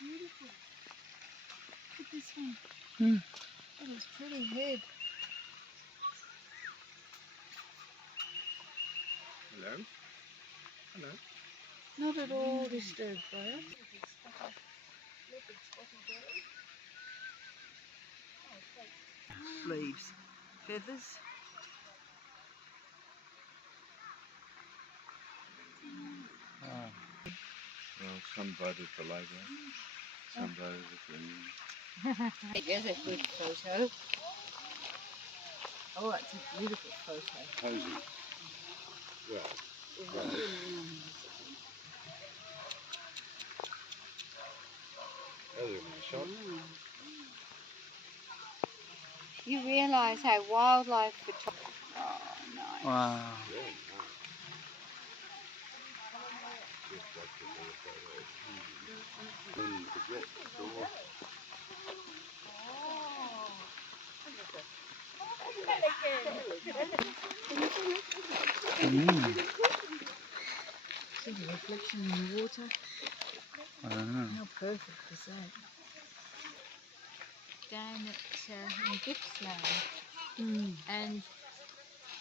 Beautiful. Look at this one. Mm. That is pretty head. Hello? Hello? Not at all disturbed by it. Leaves, feathers. Oh. Well, some voted for Labour, some voted for Union. There's a good photo. Oh, it's a beautiful photo. Cozy. Well, that was a nice shot. You realise how wildlife photography. Oh, nice. Wow. Really nice. Just like the little photos. And the jet store. Mm. See the reflection in the water? Wow. How perfect is that? Down at in Gippsland, and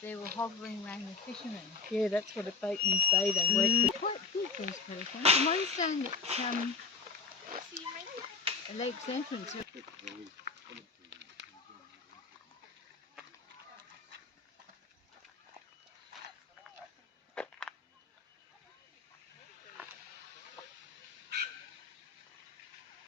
they were hovering around the fishermen. Yeah, that's what at Bateman's Bay they wait. Quite big, those pelicans. The ones down at the Lake's entrance.